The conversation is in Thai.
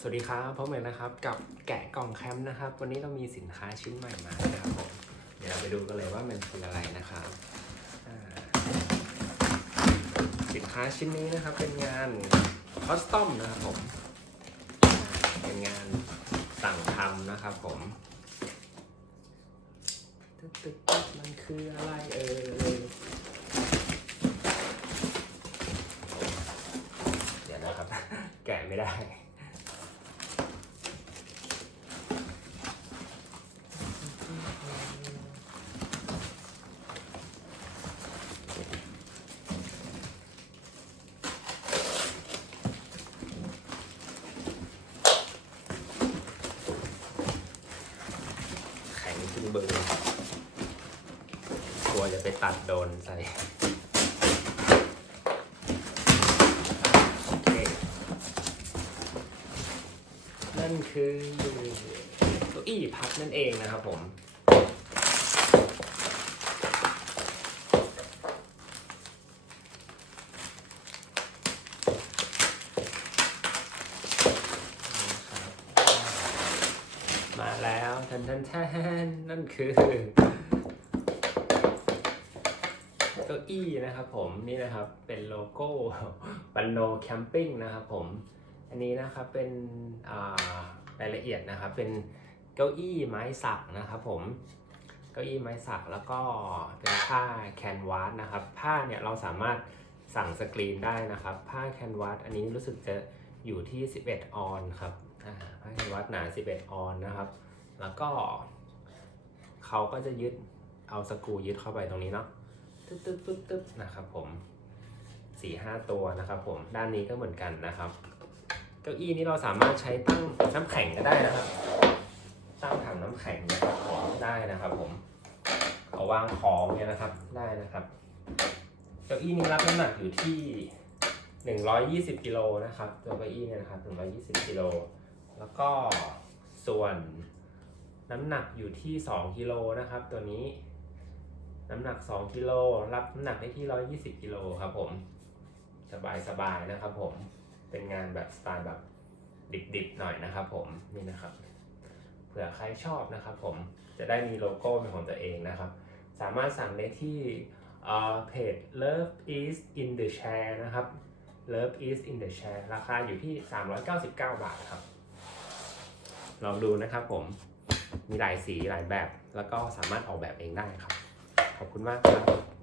สวัสดีครับพบกันนะครับกับแกะกล่องแคมป์นะครับ วันนี้เรามีสินค้าชิ้นใหม่มานะครับผมเดี๋ยวเราไปดูกันเลยว่ามันคืออะไรนะครับสินค้าชิ้นนี้นะครับเป็นงานคอสตอมนะครับผมเป็นงานสั่งทำนะครับผมตึ๊ดตึ๊ดตึ๊ดมันคืออะไรเอ่ยเดี๋ยวนะครับ แกะไม่ได้ ขึ้นเบอร์กลัวจะไปตัดโดนใส่นั่นคือเก้าอี้พับนั่นเองนะครับผม มาแล้วทันทันแทนนั่นคือเก้าอี้นะครับผมนี่นะครับเป็นโลโก้ปันโนแคมปิ้งนะครับผมอันนี้นะครับเป็นรายละเอียดนะครับ เป็นเก้าอี้ไม้สักนะครับผมเก้าอี้ไม้สักแล้วก็เป็นผ้าแคนวาสนะครับ ผ้าเนี่ยเราสามารถสั่งสกรีนได้นะครับ ผ้าแคนวาสอันนี้รู้สึกจะ อยู่ที่ 11 ออนครับอ่าผ้าแคนวาสหนา 11 ออนนะครับ แล้วก็เขาก็จะยึดเอาสกรูยึดเข้าไปตรงนี้เนาะตึ๊บตึ๊บตึ๊บตึ๊บนะครับผมสี่ห้าตัวนะครับผมด้านนี้ก็เหมือนกันนะครับ เก้าอี้นี้เราสามารถใช้ตั้งน้ำแข็งก็ได้นะครับ ตั้งถังน้ำแข็งนะครับได้นะครับ ผมเอาวางของเนี่ยนะครับได้นะครับ เก้าอี้นี้รับน้ำหนักอยู่ที่ 120กิโลนะครับตัวเก้าอี้เนี่ยนะครับ120กิโลแล้วก็ส่วนน้ำหนักอยู่ที่ 2กิโลนะครับ ตัวนี้น้ำหนัก 2กิโลรับน้ำหนักได้ที่ 120กิโลครับผมสบายสบายนะครับผมเป็นงานแบบสไตล์แบบดิบๆหน่อยนะครับ ผมนี่นะครับเผื่อใครชอบนะครับ ผมจะได้มีโลโก้เป็นของตัวเองนะครับ สามารถสั่งได้ที่เอ่อเพจ Love is in the chair นะครับ Love is in the chair ราคาอยู่ที่ 399 บาทครับ ลองดูนะครับผม มีหลายสีหลายแบบ แล้วก็สามารถออกแบบเองได้ครับ ขอบคุณมากครับ